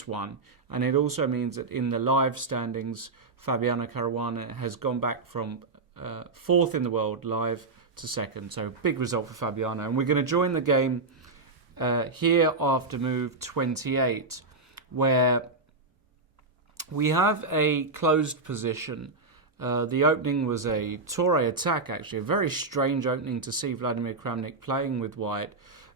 -1. And it also means that in the live standings, Fabiana Caruana has gone back from 4th in the world live to 2nd. So big result for Fabiana. And we're going to join the game here after move 28, where we have a closed position. The opening was a Torre attack, actually. A very strange opening to see Vladimir Kramnik playing with white.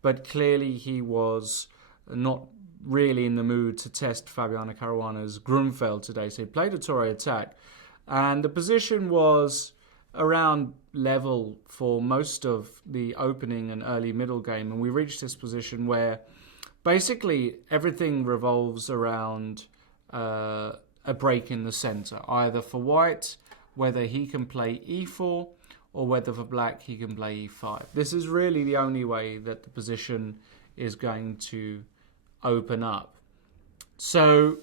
But clearly he was not really in the mood to test Fabiana Caruana's Grunfeld today. So he played a Torre attack. And the position was around level for most of the opening and early middle game. And we reached this position where basically everything revolves around a break in the center. Either for white, whether he can play e4, or whether for black he can play e5. This is really the only way that the position is going to open up. So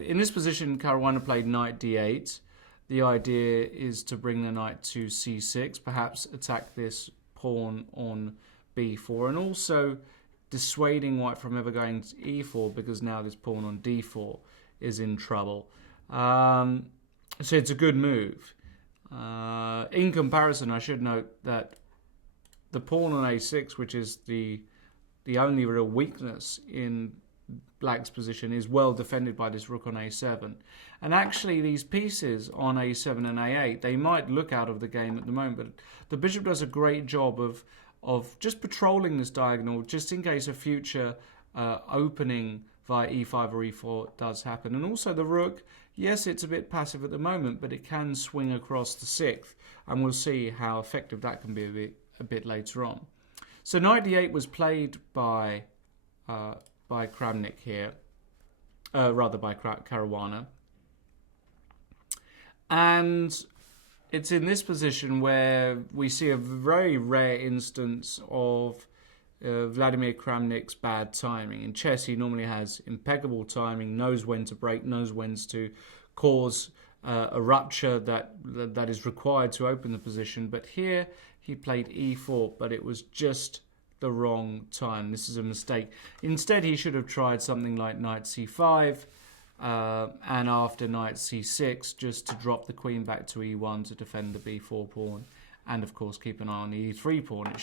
in this position, Caruana played knight d8. The idea is to bring the knight to c6, perhaps attack this pawn on b4, and also dissuading white from ever going to e4, because now this pawn on d4 is in trouble. So it's a good move. In comparison, I should note that the pawn on a6, which is the only real weakness in black's position, is well defended by this rook on a7. And actually these pieces on a7 and a8, they might look out of the game at the moment, but the bishop does a great job of just patrolling this diagonal, just in case a future opening via e5 or e4 does happen. And also the rook, yes, it's a bit passive at the moment, but it can swing across the 6th, and we'll see how effective that can be a bit later on. So knight d8 was played by Kramnik here, rather by Caruana. And it's in this position where we see a very rare instance of Vladimir Kramnik's bad timing. In chess, he normally has impeccable timing, knows when to break, knows when to cause a rupture that is required to open the position. But here, he played e4, but it was just the wrong time. This is a mistake. Instead, he should have tried something like knight c5, and after knight c6, just to drop the queen back to e1 to defend the b4 pawn, and of course keep an eye on the e3 pawn. It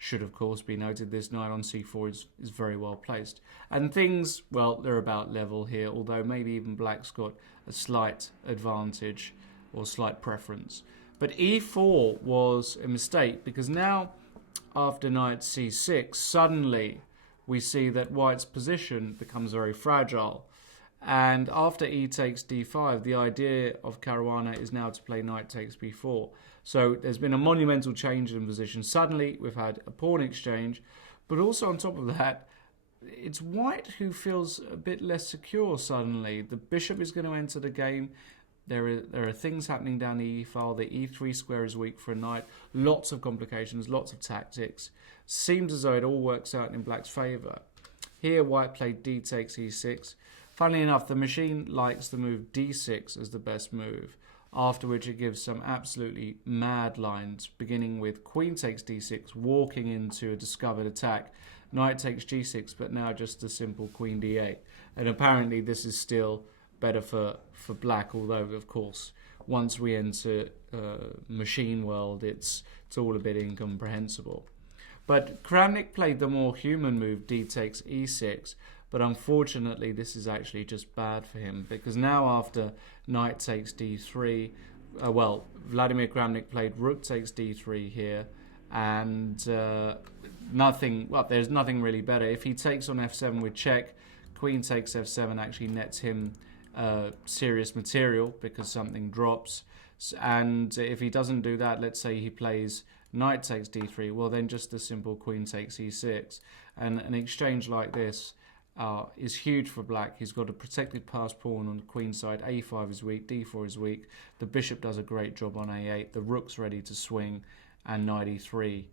should of course be noted this knight on c4 is very well placed. And things, well, they're about level here, although maybe even black's got a slight advantage or slight preference. But e4 was a mistake, because now after knight c6, suddenly we see that white's position becomes very fragile. And after e takes d5, the idea of Caruana is now to play knight takes b4. So there's been a monumental change in position. Suddenly we've had a pawn exchange, but also on top of that, it's white who feels a bit less secure suddenly. The bishop is going to enter the game. There are things happening down the e file. The e3 square is weak for a knight. Lots of complications, lots of tactics. Seems as though it all works out in black's favour. Here white played d takes e6. Funnily enough, the machine likes the move d6 as the best move, after which it gives some absolutely mad lines, beginning with queen takes d6, walking into a discovered attack, knight takes g6, but now just a simple queen d8. And apparently this is still better for black, although, of course, once we enter machine world, it's all a bit incomprehensible. But Kramnik played the more human move, d takes e6, but unfortunately this is actually just bad for him, because now after knight takes d3, Vladimir Kramnik played rook takes d3 here, and there's nothing really better. If he takes on f7 with check, queen takes f7 actually nets him serious material, because something drops. And if he doesn't do that, let's say he plays knight takes d3, well then just the simple queen takes e6. And an exchange like this is huge for black. He's got a protected pass pawn on the queen side. a5 is weak, d4 is weak. The bishop does a great job on a8. The rook's ready to swing, and knight e3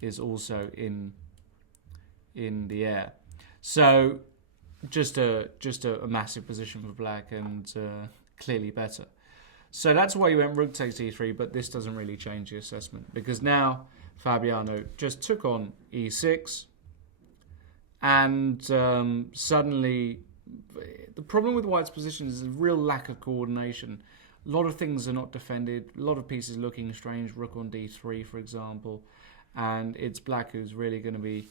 is also in the air. So just a massive position for black, and clearly better. So that's why you went rook takes e3, but this doesn't really change the assessment, because now Fabiano just took on e6, and suddenly problem with White's position is a real lack of coordination. A lot of things are not defended. A lot of pieces looking strange. Rook on d3, for example. And it's Black who's really going to be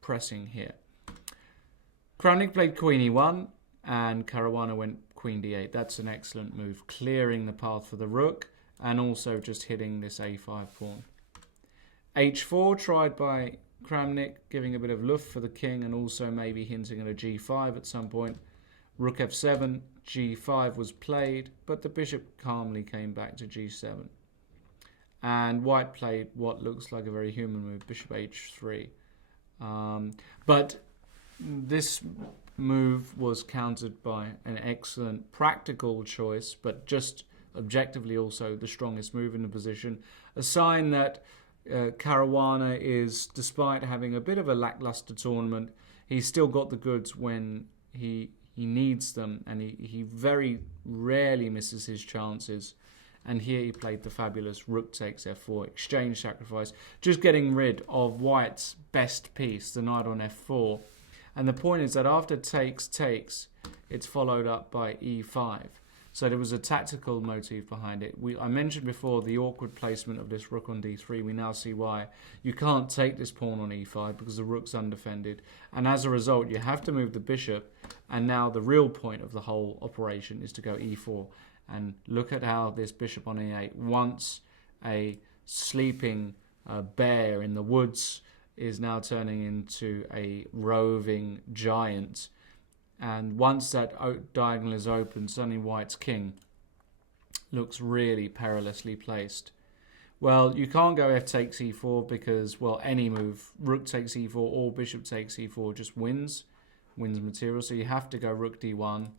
pressing here. Kramnik played queen e1, and Caruana went queen d8. That's an excellent move, clearing the path for the rook, and also just hitting this a5 pawn. h4 tried by Kramnik, giving a bit of luft for the king, and also maybe hinting at a g5 at some point. Rook f7, g5 was played, but the bishop calmly came back to g7. And White played what looks like a very human move, bishop h3. But this move was countered by an excellent practical choice, but just objectively also the strongest move in the position. A sign that Caruana is, despite having a bit of a lackluster tournament, he's still got the goods when he needs them, and he very rarely misses his chances. And here he played the fabulous rook takes f4, exchange sacrifice, just getting rid of White's best piece, the knight on f4. And the point is that after takes, it's followed up by e5. So there was a tactical motive behind it. I mentioned before the awkward placement of this rook on d3. We now see why. You can't take this pawn on e5 because the rook's undefended. And as a result, you have to move the bishop. And now the real point of the whole operation is to go e4. And look at how this bishop on e8, once a sleeping bear in the woods, is now turning into a roving giant. And once that diagonal is open, suddenly White's king looks really perilously placed. Well, you can't go f takes e4 because, well, any move, rook takes e4 or bishop takes e4 just wins material. So you have to go rook d1.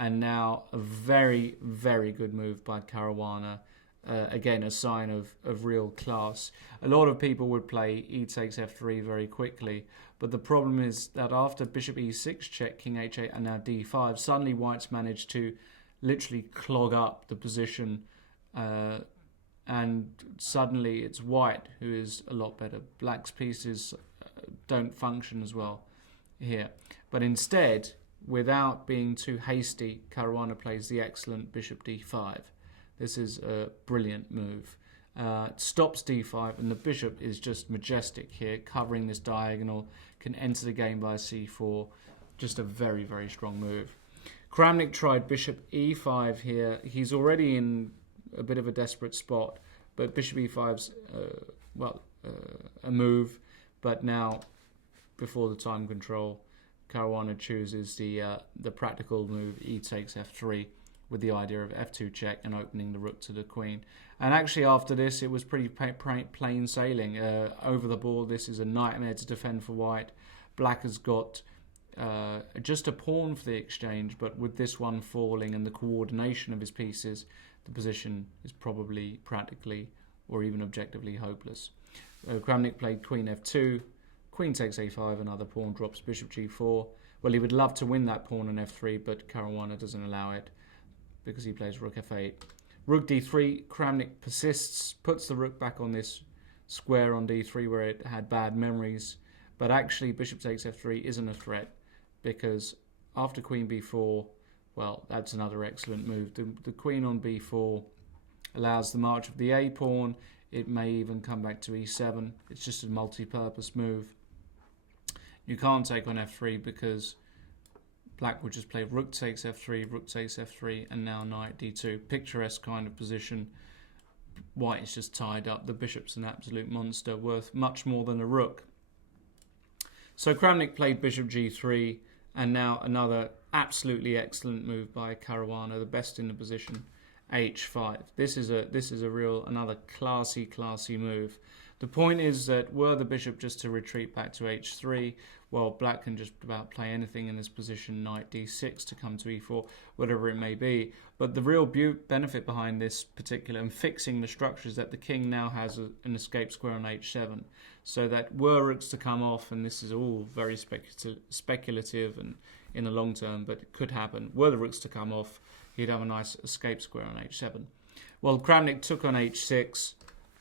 And now a very, very good move by Caruana. Again, a sign of real class. A lot of people would play e takes f3 very quickly. But the problem is that after bishop e6 check, king h8, and now d5, suddenly White's managed to literally clog up the position. And suddenly it's White who is a lot better. Black's pieces don't function as well here. But instead, without being too hasty, Caruana plays the excellent bishop d5. This is a brilliant move. It stops d5, and the bishop is just majestic here, covering this diagonal, can enter the game by c4. Just a very, very strong move. Kramnik tried bishop e5 here. He's already in a bit of a desperate spot, but bishop e5's, a move. But now, before the time control, Caruana chooses the practical move e takes f3 with the idea of f2 check and opening the rook to the queen. And actually after this it was pretty plain sailing. Over the board, this is a nightmare to defend for White. Black has got just a pawn for the exchange, but with this one falling and the coordination of his pieces, the position is probably practically or even objectively hopeless. Kramnik played queen f2. Queen takes a5, another pawn drops, bishop g4. Well, he would love to win that pawn on f3, but Caruana doesn't allow it because he plays rook f8. Rook d3, Kramnik persists, puts the rook back on this square on d3 where it had bad memories. But actually, bishop takes f3 isn't a threat because after queen b4, well, that's another excellent move. The queen on b4 allows the march of the a pawn. It may even come back to e7. It's just a multi-purpose move. You can't take on f3 because Black would just play rook takes f3, and now knight d2. Picturesque kind of position. White is just tied up. The bishop's an absolute monster, worth much more than a rook. So Kramnik played bishop g3, and now another absolutely excellent move by Caruana, the best in the position, h5. This is a real, another classy move. The point is that were the bishop just to retreat back to h3, well, Black can just about play anything in this position, knight d6 to come to e4, whatever it may be. But the real benefit behind this particular and fixing the structure is that the king now has an escape square on h7, so that were rooks to come off, and this is all very speculative and in the long term, but it could happen. Were the rooks to come off, he'd have a nice escape square on h7. Well, Kramnik took on h6.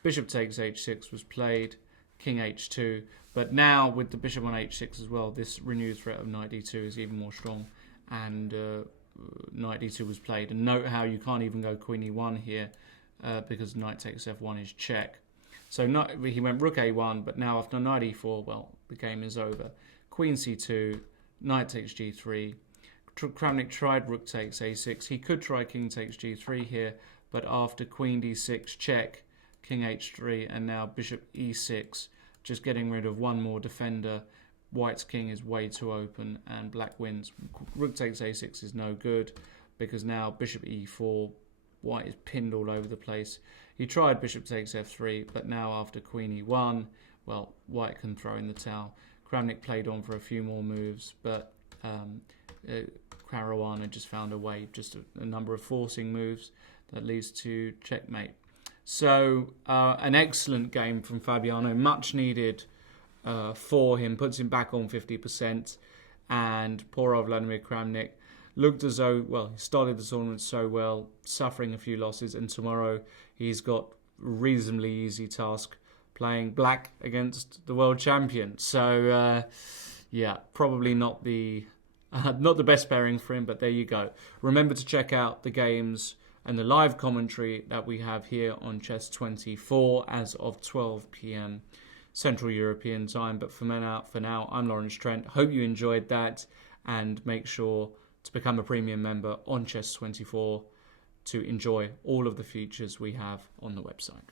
Bishop takes h6 was played, king h2, but now with the bishop on h6 as well, this renewed threat of knight d2 is even more strong, and knight d2 was played. And note how you can't even go queen e1 here because knight takes f1 is check. So he went rook a1, but now after knight e4, well, the game is over. Queen c2, knight takes g3. Kramnik tried rook takes a6. He could try king takes g3 here, but after queen d6 check, king h3, and now bishop e6, just getting rid of one more defender. White's king is way too open, and black wins. Rook takes a6 is no good, because now bishop e4, white is pinned all over the place. He tried bishop takes f3, but now after queen e1, well, white can throw in the towel. Kramnik played on for a few more moves, but Caruana just found a way, just a number of forcing moves that leads to checkmate. So an excellent game from Fabiano, much needed for him, puts him back on 50%, and poor old Vladimir Kramnik looked as though, well, he started the tournament so well, suffering a few losses, and tomorrow he's got a reasonably easy task playing black against the world champion. So, yeah, probably not the best pairing for him, but there you go. Remember to check out the games and the live commentary that we have here on Chess 24 as of 12 p.m. Central European time. But for now, I'm Lawrence Trent. Hope you enjoyed that, and make sure to become a premium member on Chess 24 to enjoy all of the features we have on the website.